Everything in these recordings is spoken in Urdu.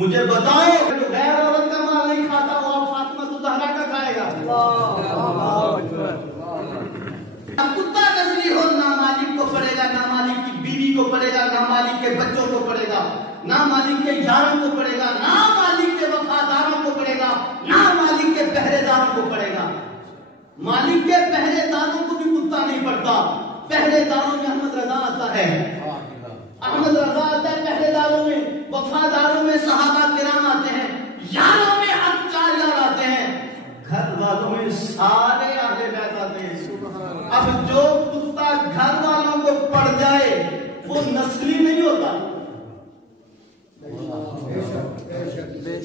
مجھے بتاؤ جو غیر عورت کا مال نہیں کھاتا وہ اب فاطمہ زہرا کا کھائے گا؟ اب کتا نسلی ہو نہ مالک کو پڑے گا، نہ مالک کی بیوی کو پڑے گا، نہ مالک کے بچوں کو پڑے گا، نہ مالک کے یاروں کو پڑے گا، نہ مالک کے وفاداروں کو پڑے گا، نہ مالک کے پہرے داروں کو پڑے گا۔ مالک کے پہرے داروں کو بھی کتا نہیں پڑتا، پہرے داروں میں احمد رضا آتا ہے، احمد رضا آتا ہے پہرے داروں میں، وفاداروں میں صحابہ کرام آتے ہیں، یاروں میں حق چار یار آتے ہیں، گھر والوں میں سارے اہل بیت آتے ہیں۔ اب جو کتا گھر والوں کو پڑ جائے وہ نسلی نہیں ہوتا،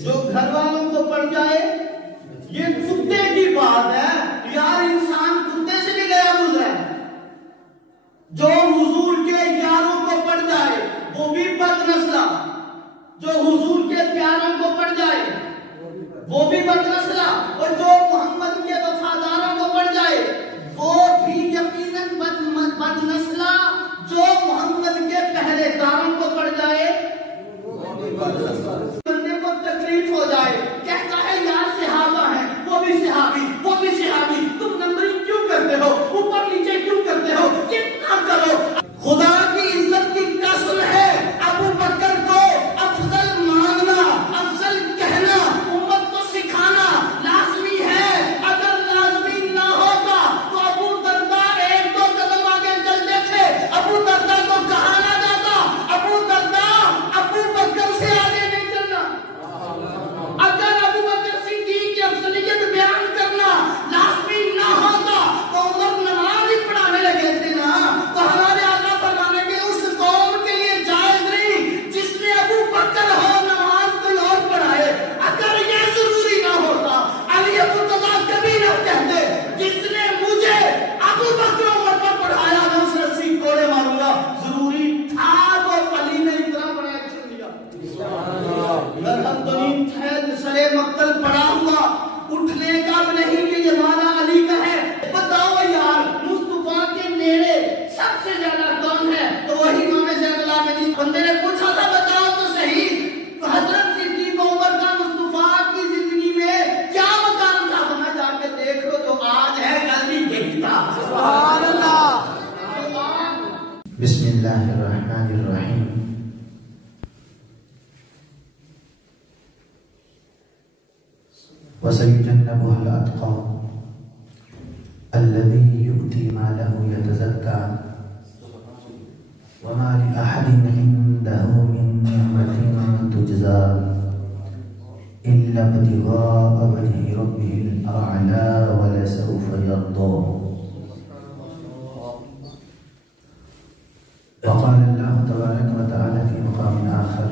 جو گھر والوں کو پڑ جائے یہ کتے کی بات ہے یار، انسان کتے سے بھی گیا گزرا ہے۔ جو حضور کے یاروں کو پڑ جائے وہ بھی بد نسلہ، جو حضور کے پیاروں کو پڑ جائے وہ بھی بد نسلہ، اور جو محمد کے وفاداروں کو پڑ جائے وہ بھی یقیناً بد نسلہ، جو محمد کے پہرے داروں کو پڑ جائے بندے کو تکلیف ہو جائے، کہتا ہے یار صحابہ ہیں، وہ بھی صحابی، وہ بھی صحابی، تم نمبرنگ کیوں کرتے ہو، اوپر نیچے کیوں کرتے ہو، کتنا کرو۔ خدا کی عزت کی قسم ہے ابو بکر کو افضل ماننا، افضل کہنا، امت کو سکھانا لازمی ہے۔ اگر لازمی نہ ہوتا تو ابو درداء ایک دو قدم آگے چلتے تھے، ابو درداء کو کہا نہ جاتا ابو درداء ابو بکر سے آگے نہیں چلنا۔ اگر ابو بکر صدیق کی افضلیت بیان کرنا لازمی نہ ہوتا تو عمر نماز ہی پڑھانے لگے تھے نا، تو ہمارے آقا فرمانے کے اس قوم کے لیے جائز نہیں جس میں ابو بکر ہو نماز کوئی اور پڑھائے۔ اگر یہ ضروری نہ ہوتا علی ابو طلحہ کبھی نہ کہتے جس نے مجھے ابو بکر عمر کو پڑھایا میں اسے 80 کوڑے ماروں گا، ضروری تھا تو علی نے اتنا بڑا ایکشن لیا۔ مرحم تو نہیں تھے سرے مقتل پڑا ہوا، اٹھنے کا نہیں کہ یہ مالا علی کا ہے۔ بتاؤ یار مصطفیٰ کے نیڑے سب سے زیادہ کون ہے؟ تو وہی امام زین العابدین۔ بندے نے پوچھا تھا بتاؤ تو صحیح حضرت صدیق عمر کا مصطفیٰ کی زندگی میں کیا مقام تھا؟ ہمیں جا کے دیکھ لو، جو آج ہے کل بھی یہی تھا۔ سبحان اللہ۔ بسم اللہ الرحمن الرحیم۔ وَسَيُجَنَّبُهَا الْأَتْقَى الَّذِي يُؤْتِي مَالَهُ يَتَزَكَّى وَمَا لِأَحَدٍ عِندَهُ مِن نِّعْمَةٍ تُجْزَى إِلَّا ابْتِغَاءَ وَجْهِ رَبِّهِ الْأَعْلَى وَلَسَوْفَ يَرْضَى۔ وقال الله تبارك وتعالى في مقام آخر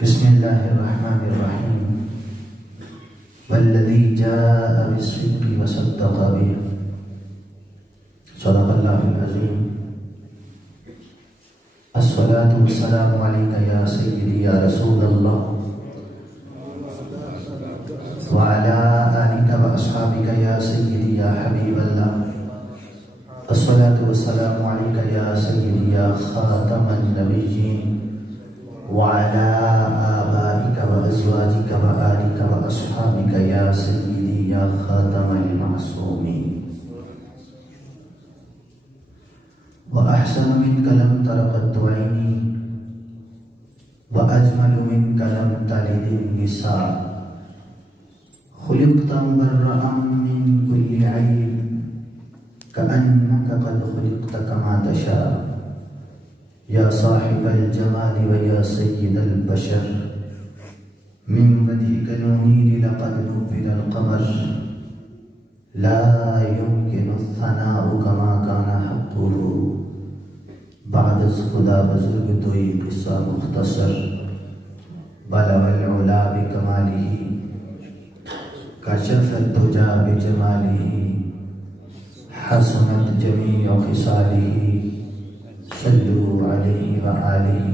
بسم الله الرحمن الرحيم والذي جاء بالصدق وصدق به صدق الله العظيم۔ الصلاة والسلام عليك يا سيدي يا رسول الله وعلى آلك وأصحابك يا سيدي يا حبيب الله۔ الصلاة والسلام عليك يا سيدي يا خاتم النبيين وعلى آبائك وأزواجك وآلك وأصحابك يا سيدي يا خاتم المعصومين۔ وأحسن منك لم تر قط عيني وأجمل منك لم تلد النساء، خلقت مبرأ من كل عيب كأنك قد خلقت كما تشاء، يا صاحب الجمال ويا سيد البشر، من بديك المنير لقد نبل القمر، لا يمكن الثناء كما كان حقه، بعد خدا بزرگ توئی قصہ مختصر، بلغ العلا بکماله کشف الدجى بجماله، حسنت جميع خصاله، صلوا عليه وآله،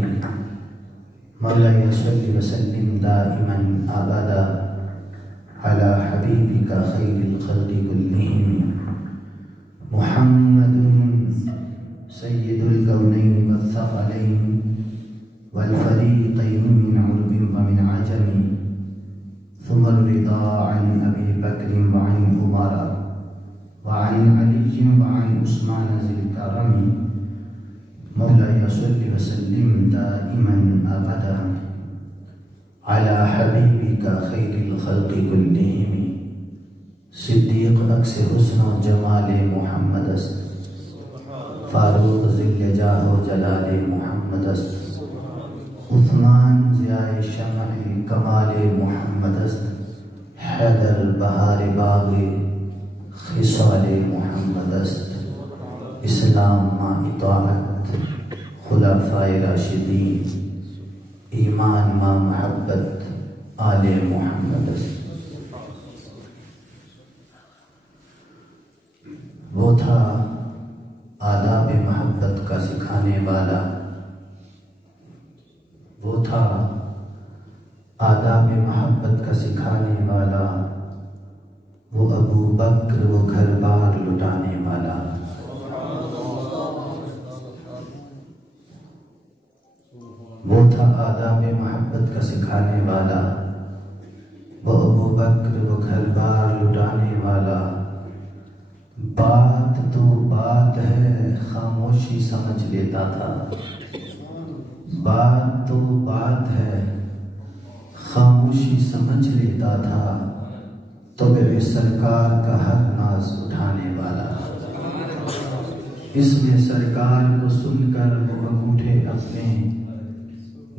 مولاي صل وسلم دائما أبدا على حبيبك خير الخلق كلهم محمد سيد الكونين والثقلين والفريقين من عرب بکر وعن عمر وعن علی وعن عثمان ذی الکرم مولاي صل وسلم دائما ابدا على حبيبك خير الخلق كلهم صدیق اکس حسن و جمال محمد است، فاروق ذل جاہ و جلال محمد است، عثمان ضیاء شمع کمال محمد است، حیدر بہار باغ خصال محمد است، اسلام ما اطاعت خلفائے راشدین، ایمان ما محبت آل محمد است۔ وہ تھا آداب محبت کا سکھانے والا، وہ تھا آداب محبت کا سکھانے والا، وہ ابو بکر وہ گھر بار لٹانے والا، وہ تھا آداب محبت کا سکھانے والا، وہ ابو بکر وہ گھر بار لٹانے والا، بات تو بات ہے خاموشی سمجھ لیتا تھا، بات تو بات ہے خاموشی سمجھ لیتا تھا، تو پھر سرکار کا ہر ناز اٹھانے والا، اس میں سرکار کو سن کر وہ انگوٹھے اپنے،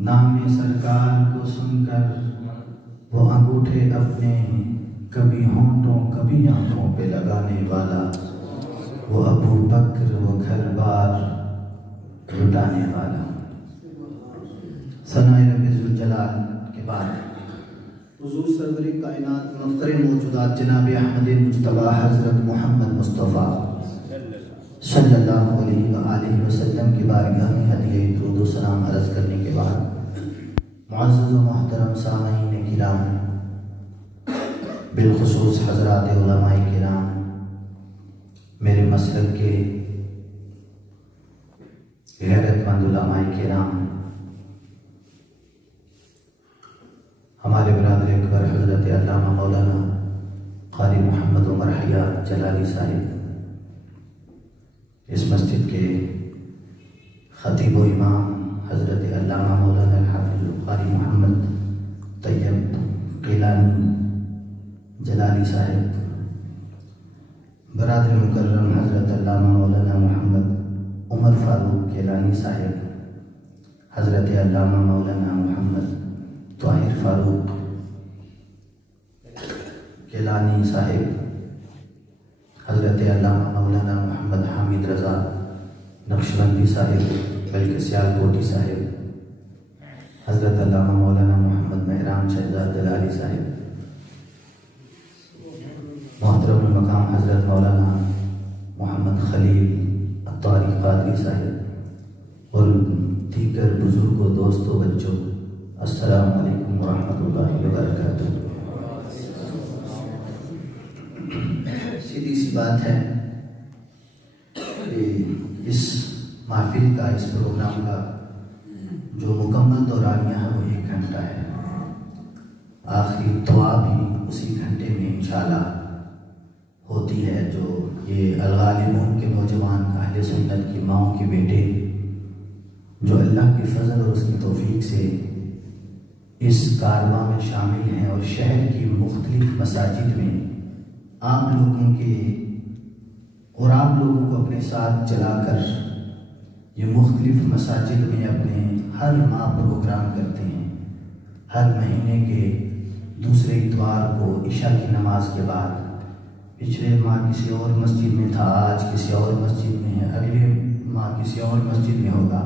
نام سرکار کو سن کر وہ انگوٹھے اپنے، کبھی ہونٹوں کبھی آنکھوں پہ لگانے والا، وہ ابو بکر وہ گھر بار لٹانے والا۔ ثناء رب ذوالجلال کے بعد حضور سرور کائنات مفخر موجودات جناب احمد مجتبی حضرت محمد مصطفیٰ صلی اللہ علیہ وآلہ وسلم کی بارگاہ میں ہدیہ درود و سلام عرض کرنے کے بعد معزز و محترم سامعین کرام، بالخصوص حضرات علماء کرام، میرے مسلک کے غیرت مند علماء کرام، ہمارے برادر اکبر حضرت علامہ مولانا قاری محمد عمر حیات جلالی صاحب، اس مسجد کے خطیب و امام حضرت علامہ مولانا الحافظ قاری محمد طیب قیلانی جلالی صاحب، برادر مکرم حضرت علامہ مولانا محمد عمر فاروق کیلانی صاحب، حضرت علامہ مولانا محمد طاہر فاروق کیلانی صاحب، حضرت علامہ مولانا محمد حامد رضا نقشبندی صاحب بلکہ سیالکوٹی صاحب، حضرت علامہ مولانا محمد مہران شہزاد جلالی صاحب، محترم المقام حضرت مولانا محمد خلیل عطاری قادری صاحب اور دیگر بزرگوں، دوستوں، بچوں، السلام علیکم ورحمۃ اللہ وبرکاتہ۔ سیدھی سی بات ہے کہ اس محفل کا، اس پروگرام کا جو مکمل دورانیہ ہے وہ 1 گھنٹہ ہے، آخری دعا بھی اسی گھنٹے میں انشاءاللہ ہوتی ہے، جو یہ الغالبون کے نوجوان اہل سنت کی ماؤں کے بیٹے جو اللہ کے فضل اور اس کی توفیق سے اس کارواں میں شامل ہیں اور شہر کی مختلف مساجد میں آپ لوگوں کو اپنے ساتھ چلا کر یہ مختلف مساجد میں اپنے ہر ماہ پروگرام کرتے ہیں، ہر مہینے کے دوسرے اتوار کو عشاء کی نماز کے بعد، پچھلے ماہ کسی اور مسجد میں تھا، آج کسی اور مسجد میں ہے، اگلے ماہ کسی اور مسجد میں ہوگا،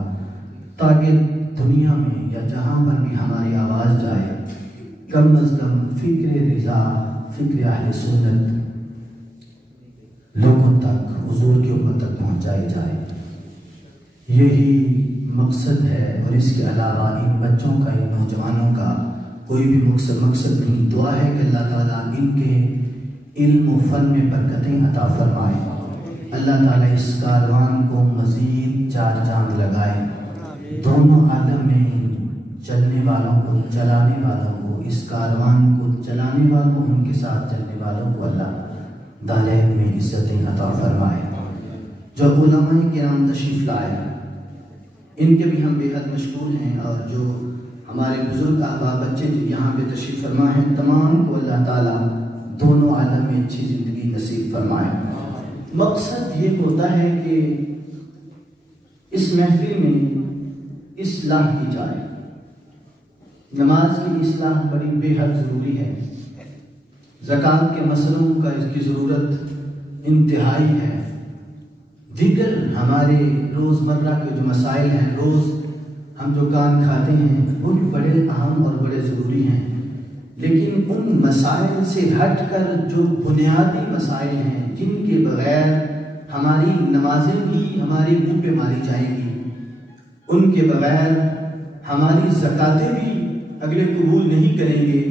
تاکہ دنیا میں یا جہاں پر بھی ہماری آواز جائے کم از کم فکر رضا، فکر اہل سنت لوگوں تک، حضور کی امت تک پہنچائی جائے، یہی مقصد ہے۔ اور اس کے علاوہ ان بچوں کا، ان نوجوانوں کا کوئی بھی مقصد نہیں، دعا ہے کہ اللہ تعالیٰ ان کے علم و فن میں برکتیں عطا فرمائے، اللہ تعالیٰ اس کاروان کو مزید 4 چاند لگائے، دونوں عالم میں چلنے والوں کو، چلانے والوں کو، اس کاروان کو چلانے والوں، ان کے ساتھ چلنے والوں کو اللہ دالین میں عزتیں عطا فرمائے۔ جو علماء کرام تشریف لائے ان کے بھی ہم بے حد مشکور ہیں، اور جو ہمارے بزرگ احباب بچے جو یہاں پہ تشریف فرما ہیں، تمام کو اللہ تعالیٰ دونوں عالم میں اچھی زندگی نصیب فرمائے۔ مقصد یہ ہوتا ہے کہ اس محفل میں اصلاح کی جائے۔ نماز کی اصلاح بڑی بے حد ضروری ہے، زکوٰۃ کے مسئلوں کا اس کی ضرورت انتہائی ہے، دیگر ہمارے روزمرہ کے جو مسائل ہیں، روز ہم جو کام کھاتے ہیں، وہ بھی بڑے اہم اور بڑے ضروری ہیں، لیکن ان مسائل سے ہٹ کر جو بنیادی مسائل ہیں جن کے بغیر ہماری نمازیں بھی ہماری منہ پہ ماری جائیں گی، ان کے بغیر ہماری زکاتیں بھی اگلے قبول نہیں کریں گے،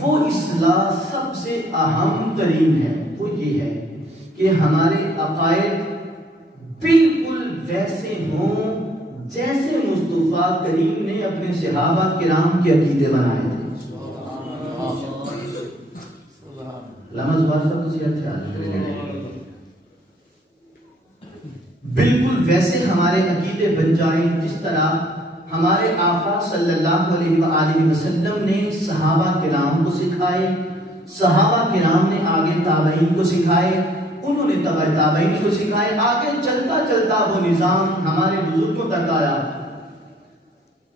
وہ اصلاح سب سے اہم ترین ہے۔ وہ یہ ہے کہ ہمارے عقائد بالکل ویسے ہوں جیسے مصطفیٰ کریم نے اپنے صحابہ کرام کے عقیدے بنائے تھے۔ بالکل ویسے ہمارے عقیدے بن جائیں جس طرح ہمارے آقا صلی اللہ علیہ وآلہ وسلم نے صحابہ کرام کو سکھائے، صحابہ کرام نے آگے تابعین کو سکھائے، انہوں نے تبع تابعین کو سکھائے، آگے چلتا چلتا وہ نظام ہمارے بزرگوں تک آیا۔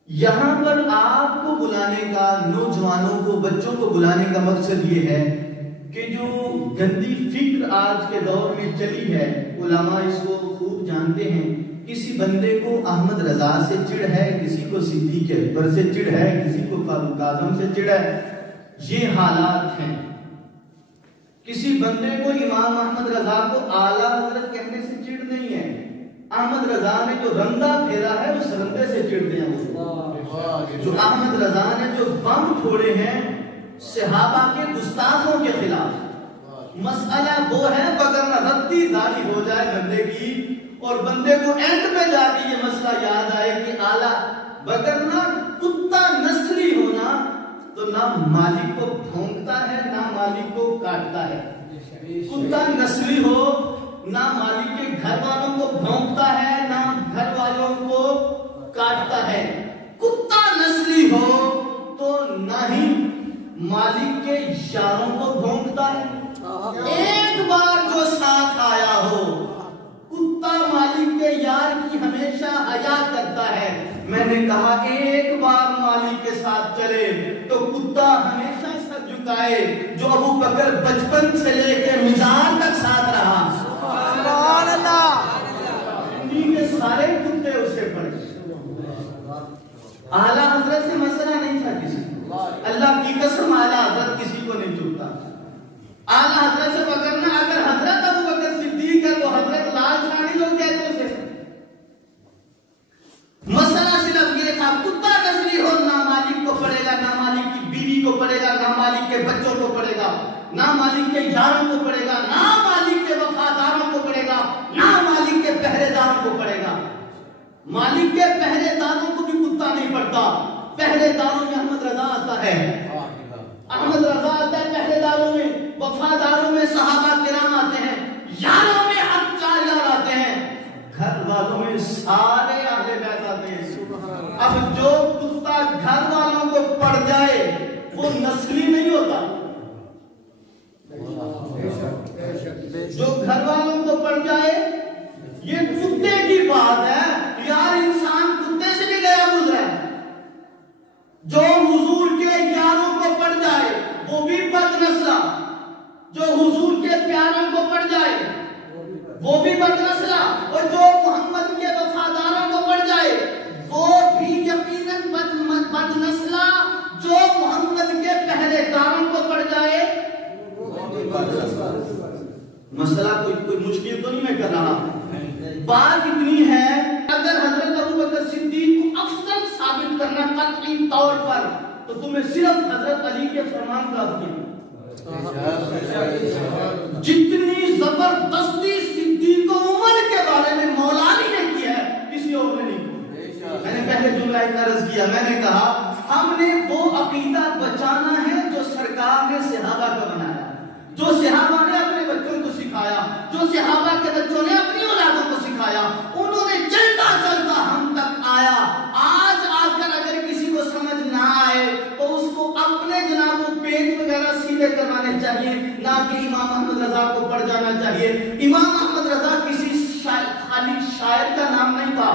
یہاں پر آپ کو بلانے کا، نوجوانوں کو، بچوں کو بلانے کا مقصد یہ ہے کہ جو گندی فکر آج کے دور میں چلی ہے، علماء اس کو خوب جانتے ہیں، کسی بندے کو احمد رضا سے چڑ ہے، کسی کو صدیق اکبر سے چڑ ہے، کسی کو فاروق اعظم سے چڑ ہے، یہ حالات ہیں۔ کسی بندے کو امام احمد رضا کو اعلیٰ حضرت کہنے سے چڑ نہیں ہے، احمد رضا نے جو رندہ پھیرا ہے اس رندے سے چڑھتے ہیں۔ جو احمد رضا نے جو بم پھوڑے ہیں صحابہ کے گستاخوں کے خلاف، مسئلہ وہ ہے وگرنہ ردی داڑھی ہو جائے بندے کی اور بندے کو اینڈ پہ جا کے یہ مسئلہ یاد آئے کہ اعلیٰ، وگرنہ کتا نسلی ہونا تو نہ مالک کو بھونکتا ہے نہ مالک کو کاٹتا ہے۔ کتا نسلی ہو نہ مالک کے گھر والوں کو بھونکتا ہے نہ گھر والوں کو کاٹتا ہے۔ کتا نسلی ہو تو نہ ہی مالک کے یاروں کو بھونکتا ہے۔ ایک بار جو ساتھ آیا ہو، کتا مالک کے یار کی ہمیشہ حیا کرتا ہے۔ میں نے کہا ایک بار مالک کے ساتھ چلے تو کتا ہمیشہ سر جھکائے۔ جو ابو بکر بچپن سے لے کے مزار تک ساتھ رہا، سبحان اللہ، انہی کے سارے کتے اسے پڑ گئے۔ اعلیٰ حضرت سے مسئلہ نہیں تھا کسی کو، اللہ کی قسم اعلیٰ حضرت کسی کو نہیں چکتا۔ اعلیٰ حضرت سے پکڑنا، اگر حضرت ابو بکر صدیق ہے تو حضرت لال چھانی لوگ کہتے اسے۔ مسئلہ صرف یہ تھا، کتا نسلی ہو نہ مالک کو پڑے گا، نہ مالک کی بیوی کو پڑے گا، نہ مالک کے بچوں کو پڑے گا، نہ مالک کے یاروں کو پڑے گا، نہ مالک کے وفاداروں کو پڑے گا، نہ مالک کے پہرے داروں کو پڑے گا۔ مالک کے پہرے داروں کو بھی کتا نہیں پڑتا، پہرے داروں میں احمد رضا آتا ہے، احمد رضا آتا ہے پہرے داروں میں، وفاداروں میں صحابہ کرام آتے ہیں، یاروں میں ہر چار یار آتے ہیں، گھر والوں میں سارے اہل بیت آتے ہیں۔ اب جو کتا گھر والوں کو پڑ جائے وہ نسلی نہیں ہوتا، جو گھر والوں کو پڑ جائے یہ کتے کی بات ہے یار، انسان کتے سے بھی گیا گزرا ہے۔ جو حضور کے یاروں کو پڑ جائے وہ بھی بد نسلہ، جو حضور کے پیاروں کو پڑ جائے وہ بھی بد نسلہ، اور جو محمد کے وفاداروں کو پڑ جائے وہ بھی یقیناً بد نسلہ، جو محمد کے پہرے داروں کو پڑ جائے مسئلہ کوئی مشکل تو نہیں میں کر رہا، بات اتنی ہے اگر حضرت ابو بکر صدیق کو افضل ثابت کرنا قطعی طور پر تو تمہیں صرف حضرت علی کے فرمان کا حق ہے۔ جتنی زبردستی صدیق و عمر کے بارے میں مولا علی نے کی ہے کسی اور نے نہیں کی۔ میں نے پہلے جملہ عرض کیا، میں نے کہا ہم نے وہ عقیدہ بچانا ہے جو سرکار نے صحابہ کو بنایا، جو صحابہ نے اپنے بچوں کو سکھایا، جو صحابہ کے بچوں نے اپنی اولادوں کو سکھایا، انہوں نے چلتا چلتا ہم تک آیا۔ آج آ کر اگر کسی کو سمجھ نہ آئے تو اس کو اپنے جناب پیج وغیرہ سیدھے کروانے چاہیے، نہ کہ امام احمد رضا کو پڑھ جانا چاہیے۔ امام احمد رضا کسی خالی شاعر کا نام نہیں تھا،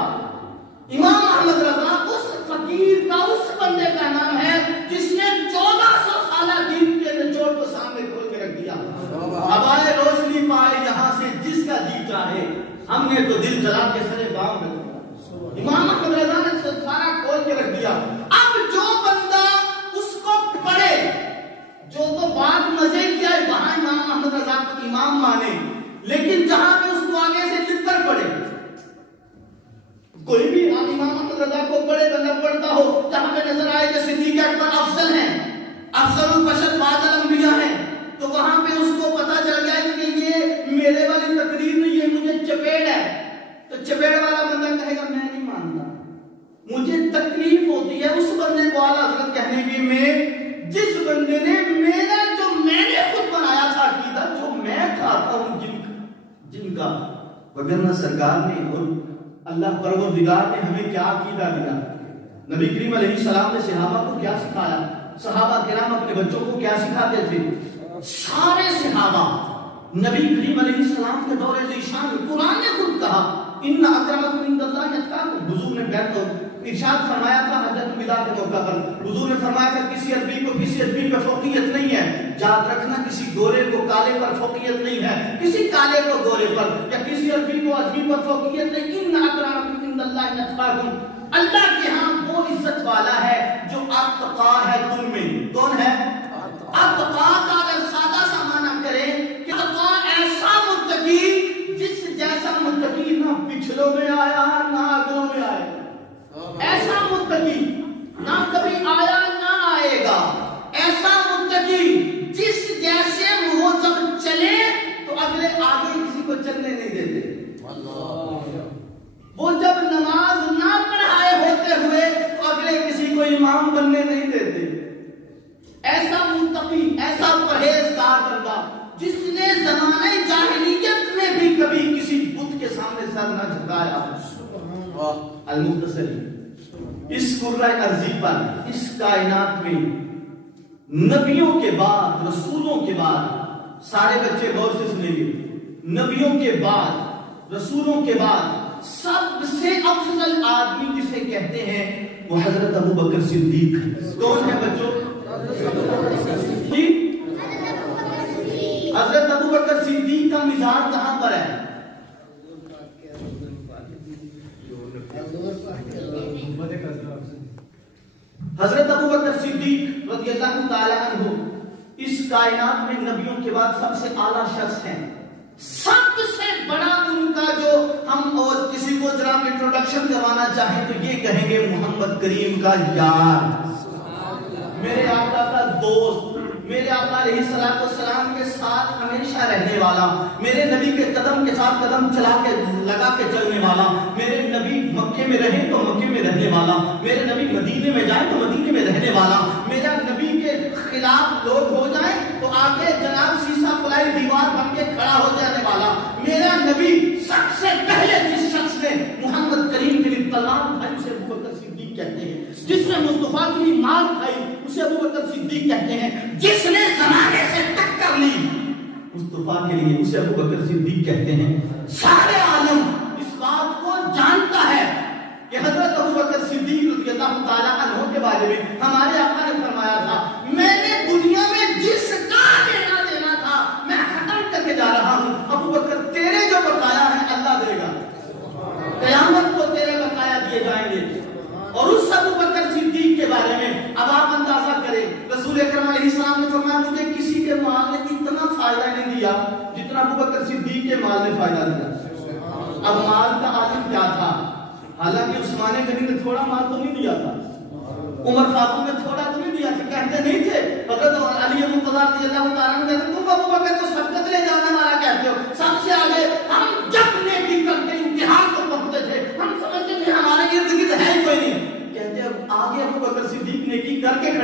امام احمد رضا اس فقیر کا، اس بندے کا نام ہے جس نے 1400 سالہ دین کے نچوڑ کو سامنے کھول کے رکھ دیا۔ اب آئے روشنی پائے یہاں سے جس کا جی چاہے، ہم نے تو دل جلا کے سرے گاؤں میں دیا۔ امام احمد رضا نے سارا کھول کے رکھ دیا۔ اب جو بندہ اس کو پڑھے، جو تو بات مزے کیا ہے وہاں امام احمد رضا کو امام مانے، لیکن جہاں پہ اس کو آگے سے لکھ کر پڑھے، کوئی بھی امام احمد رضا کو پڑھے بندہ پڑھتا ہو، جہاں پہ نظر آئے کہ صدیق اکبر افضل ہیں، افضل البشر بعد الانبیاء ہیں، تو وہاں پہ اس کو پتا چل گیا کہ یہ میرے والی تقریر نہیں، یہ مجھے چپیڑ ہے، تو چپیڑ والا بندہ کہے گا میں نہیں مانتا، مجھے تکلیف ہوتی ہے اس بندے کو اعلیٰ حضرت کہنے کی میں، جس بندے نے میرا جو میں نے خود بنایا تھا عقیدہ، جو میں کھاتا ہوں جن کا، وگرنہ سرکار نے اور اللہ پروردگار نے ہمیں کیا عقیدہ دیا، نبی کریم علیہ السلام نے صحابہ کو کیا سکھایا، صحابہ کرام اپنے بچوں کو کیا سکھاتے تھے، سارے صحابہ نبی کریم علیہ السلام کے دور ذیشان میں، قرآن نے خود کہا ان اکرمکم عند اللہ اتقاکم، حضور نے بیان تو ارشاد فرمایا تھا حجۃ الوداع کے موقع پر، حضور نے فرمایا تھا کسی عربی پہ فوقیت نہیں ہے، یاد رکھنا کسی گورے کو کالے پر فوقیت نہیں ہے، کسی کالے کو گورے پر یا کسی عربی کو عجمی پر فوقیت نہیں، ان اکرمکم عند اللہ اتقاکم، اللہ کے ہاں وہ عزت والا ہے جو اتقا ہے تم میں، کون ہے؟ اتقا کا اگر سادہ سا معنی کریں کہ اتقا ایسا متقی جس جیسا متقی نہ پچھلوں میں آیا نہ آگوں میں آئے، ایسا متقی نہ کبھی آیا نہ آئے گا، ایسا متقی جس جیسے وہ جب چلے تو اگلے آگے کسی کو چلنے نہیں دیتے، وہ جب نماز نہ پڑھائے ہوتے ہوئے تو اگلے کسی کو امام بننے نہیں دیتے، ایسا متقی، ایسا پرہیزگار بندہ جس نے زمانہ جاہلیت میں بھی کبھی کسی بت کے سامنے سر نہ جھکایا۔ المختصری، اس کرۂ ارضی پر، اس کائنات میں نبیوں کے بعد، رسولوں کے بعد، سارے بچے غور سے سنیں گے، نبیوں کے بعد، رسولوں کے بعد سب سے افضل آدمی جسے کہتے ہیں وہ حضرت ابوبکر صدیق۔ کون ہے بچوں؟ جی، حضرت ابوبکر صدیق کا مزاج کہاں پر ہے؟ حضرت ابوبکر صدیق رضی اللہ تعالی عنہ اس کائنات میں نبیوں کے بعد سب سے اعلیٰ شخص ہیں، سب سے بڑا ان کا جو ہم اور کسی کو جناب انٹروڈکشن کروانا چاہیں تو یہ کہیں گے محمد کریم کا یار، میرے آقا کا دوست، میرے آقا علیہ السلام کے ساتھ ہمیشہ رہنے والا، میرے نبی کے قدم کے ساتھ قدم چلا کے لگا کے چلنے والا، میرے نبی مکے میں رہیں تو مکے میں رہنے والا، میرے نبی مدینے میں جائیں تو مدینے میں رہنے والا، میرا نبی کے خلاف لوگ ہو جائیں تو آگے جناب سیسا پلائی دیوار بن کے کھڑا ہو جانے والا، میرا نبی سب سے پہلے جس شخص نے محمد کریم کے لیے تلوار اٹھائی اسے ابوبکر صدیق کہتے ہیں، جس نے مصطفیٰ کے لیے مار کھائی اسے ابوبکر صدیق کہتے ہیں، جس نے زمانے سے ٹکر لی مصطفیٰ کے لیے اسے ابوبکر صدیق کہتے ہیں۔ سارے عالم اس بات کو جانتا ہے کہ حضرت ابوبکر صدیق رضی اللہ تعالیٰ عنہ کے بارے میں ہمارے آقا نے فرمایا تھا میں نے دنیا میں جس کا لینا دینا تھا میں ختم کر کے جا رہا ہوں، ابوبکر تیرے جو بقایا ہے اللہ دے گا، قیامت کو تیرے بقایا دیے جائیں گے۔ اور اس ابوبکر صدیق کے بارے میں اب آپ اندازہ کریں، رسول اکرم علیہ السلام نے فرمایا مجھے کسی کے مال نے اتنا فائدہ نہیں دیا جتنا ابوبکر صدیق کے مال نے فائدہ دیا۔ اب مال کا عالم کیا تھا؟ حالانکہ عثمان غنی نے تھوڑا مال تو نہیں دیا تھا، عمر فاروق نے تھوڑا تو نہیں دیا تھا، کہتے نہیں تھے حضرت علی مرتضیٰ رضی اللہ تعالیٰ عنہ کہتے تم ابوبکر کو سبقت لے جانے والا کہتے ہو، سب سے آگے ہم جب نیکی کر کے انتہا کو پہنچتے تھے ہم سمجھتے تھے ہمارے ارد گرد ہے کوئی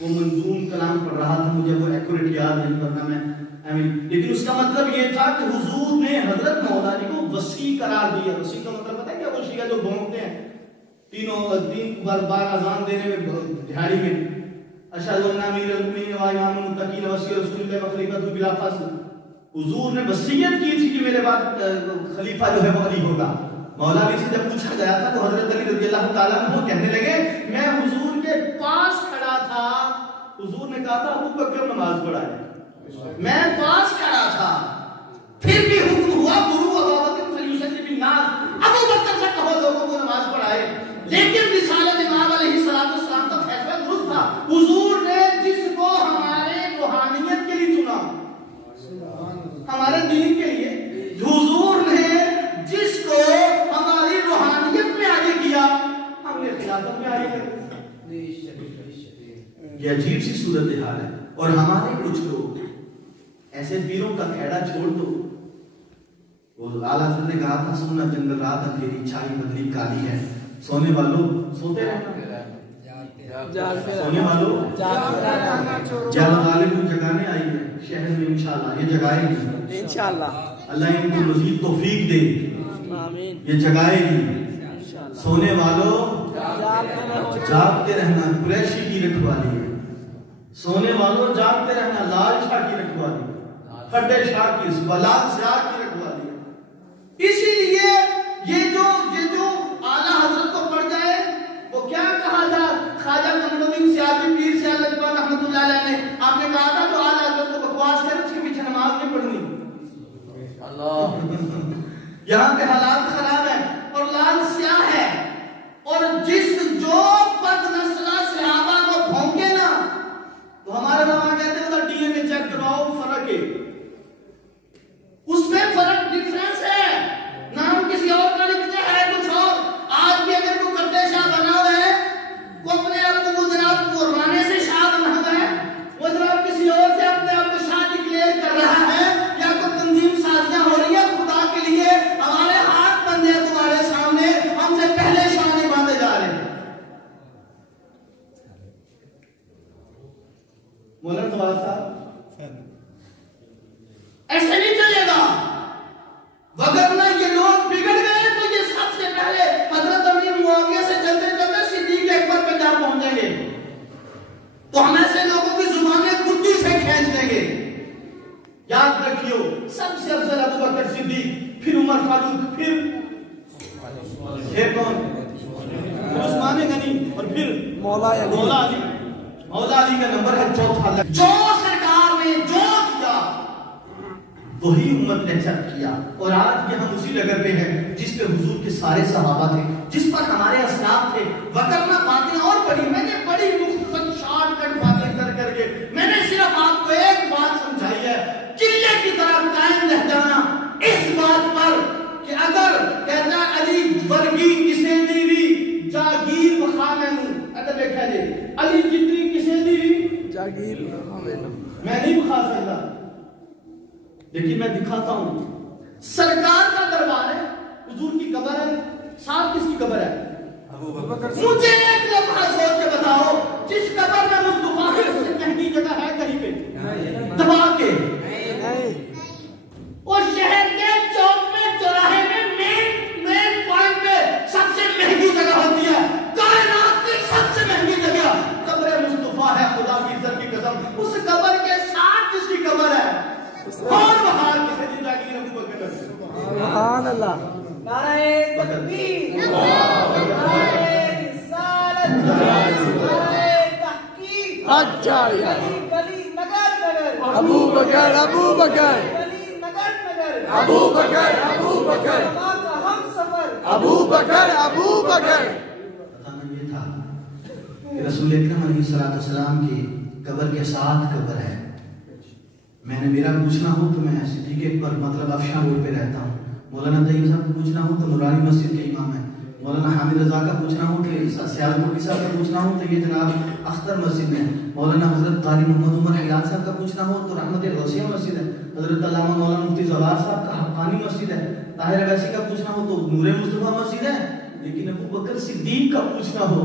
وہ منظوم کلام پڑھ رہا تھا، مجھے وہ ایکوریٹ یاد نہیں کرنا میں لیکن اس کا مطلب یہ تھا کہ حضور نے حضرت مولا علی کو وسیع قرار دیا. وسیع کا مطلب پتہ ہے کیا؟ وہ شیعہ جو بھونکتے ہیں تین بار اذان دینے میں دہاڑی میں، اشہد ان امیر المؤمنین و امام المتقین وصی رسول اللہ وخلیفۃ بلا فصل. حضور نے وصیت کی تھی کہ میرے بعد خلیفہ جو ہے وہ علی ہوگا. مولا علی سے جب پوچھا گیا تھا تو حضرت علی رضی اللہ تعالیٰ عنہ کہنے لگے میں حضور کے پاس کھڑا تھا، حضور نے کہا تھا ابو بکر نماز پڑھائے، میں پاس کھڑا تھا، پھر بھی حکم ہوا گرو ابو بکر فلیصلی بالناس، ابو بکر سے کہو لوگوں کو نماز پڑھائے. لیکن رسالت امام علیہ السلام کا فیصلہ درست تھا. حضور نے جس کو ہمارے روحانیت کے لیے چنا، ہمارے دین کے لیے، حضور نے جس کو ہماری روحانیت میں آگے کیا، ہم نے خلافت میں آگے کیا. یہ عجیب سی صورتحال ہے. اور ہمارے کچھ لوگ ایسے پیروں کا کھیڑا چھوڑ دو. وہ اعلیٰ حضرت نے کہا تھا سونا جنگل رات اندھیری چھائی بدلی کالی ہے، سونے والوں سوتے رہنا، سونے والوں جال غالب کو جگانے آئی ہے شہر میں انشاءاللہ، یہ جگائے گی انشاءاللہ، اللہ ان کو مزید توفیق دے، یہ جگائے گی. سونے والوں جاگتے رہنا، قریشی کی رکھوالی ہے. سونے والوں جاگتے رہنا، لال شاہ کی رکھوالی ہے، پھٹے شاہ کی، بلال شاہ کی رکھوالی ہے. اسی لیے یہ جو اعلیٰ حضرت کو پڑھ جائے، وہ کیا کہا تھا خواجہ قمرالدین سیالوی پیر سیال اکبر رحمۃ اللہ علیہ نے، آپ نے کہا تھا تو اعلیٰ حضرت کو بکواس کر اس کے پیچھے نماز نہیں پڑھنی. یہاں پہ حالات خراب ہے اور لال سیاہ ہے. اور جو بد نسلہ صحابہ کو بھونکے نا، تو ہمارے بابا کہتے ہیں ادھر ڈی این اے چیک کرواؤ، فرق ہے اس میں، فرق ڈفرنس ہے. نام کسی اور کا لکھتے ہیں کچھ اور. آج بھی اگر کوئی کردے شاہ بنا ہوا ہے، وہ اپنے آپ کو وہ جناب قربانے سے شاہ بنا ہوا ہے، وہ جناب کسی اور سے اپنے آپ کو شاہ ڈکلیئر کر رہا ہے، یا کوئی تنظیم سازیاں ہو رہی ہے. خدا کے لیے ہمارے ہاتھ بندے ہیں تمہارے سامنے، ہم سے پہلے شاہ نہیں باندھے جا رہے. مولانا سوال صاحب ایسے نہیں چلے گا، وگرنہ یہ لوگ بگڑ گئے تو یہ سب سے پہلے حضرت امیر معاویہ سے چلتے چلتے صدیق اکبر پہ جا پہنچیں گے، تو ہم ایسے لوگوں کی زبانیں گدی سے کھینچ دیں گے. یاد رکھیو سب سے افضل ابو بکر صدیق، پھر عمر فاروق، پھر کون؟ پھر عثمان غنی، اور پھر مولا علی. مولا علی کا نمبر ہے چوتھا. جو سرکار نے جو کیا وہی امت نے ایکسپٹ کیا. اور آج بھی ہم اسی لگر پہ ہیں جس پہ حضور کے سارے صحابہ تھے، جس پر ہمارے اسلاف تھے. وگرنہ باتیں اور پڑھی، میں نے بڑی مختصر شارٹ کٹ باتیں کر کے میں نے صرف آپ کو ایک بات سمجھائی ہے، قلعے کی طرح قائم رہ جانا اس بات پر کہ اگر کہتا علی ورگی کسے دیوی جاگیر وخامنو، اگر دیکھا جائے علی جتنی کسے دیوی جاگیر میں نہیں بخا سکتا، لیکن میں دکھاتا ہوں. سرکار کا دربار ہے، حضور کی قبر ہے، صاحب کس کی قبر ہے؟ مجھے ایک لمحہ سوچ کے بتاؤ جس قبر میں مصطفیٰ کی سب سے مہنگی جگہ ہے کہیں پہ دبا کے، اور شہر کے چوک میں چوراہے میں مین پوائنٹ پہ سب سے مہنگی جگہ ہوتی ہے، کائنات کی سب سے مہنگی جگہ قبر مصطفیٰ ہے. خدا کی عزت کی قسم اس قبر کے ساتھ جس کی قبر ہے اور بہار کسے دی جاگیر ابو بکر. سبحان اللہ. نعرہ تکبیر، نعرہ رسالت، نعرہ تحقیق، ولی نگر ابو بکر، ابو بکر، ولی نگر ابو بکر، ابو بکر، ہم سفر ابو بکر، ابو بکر. بتانا یہ تھا کہ رسول اکرم علیہ السلام کی قبر کے ساتھ قبر ہے. میں نے میرا پوچھنا ہو تو میں صدیق اکبر مطلب افشاں روڈ پہ رہتا ہوں. مولانا طیب صاحب کو پوچھنا ہو تو نورانی مسجد کے امام ہیں. مولانا حامد رضا کا پوچھنا ہو تو سیالکوٹی صاحب کا پوچھنا ہو تو یہ جناب اختر مسجد میں. مولانا حضرت قاری محمد عمر حیات صاحب کا پوچھنا ہو تو رحمت غوثیہ مسجد ہے. حضرت علامہ مولانا مفتی زوار صاحب کا حقانی مسجد ہے. طاہر ویسی کا پوچھنا ہو تو نور مصطفیٰ مسجد ہے. لیکن ابو بکر صدیق کا پوچھنا ہو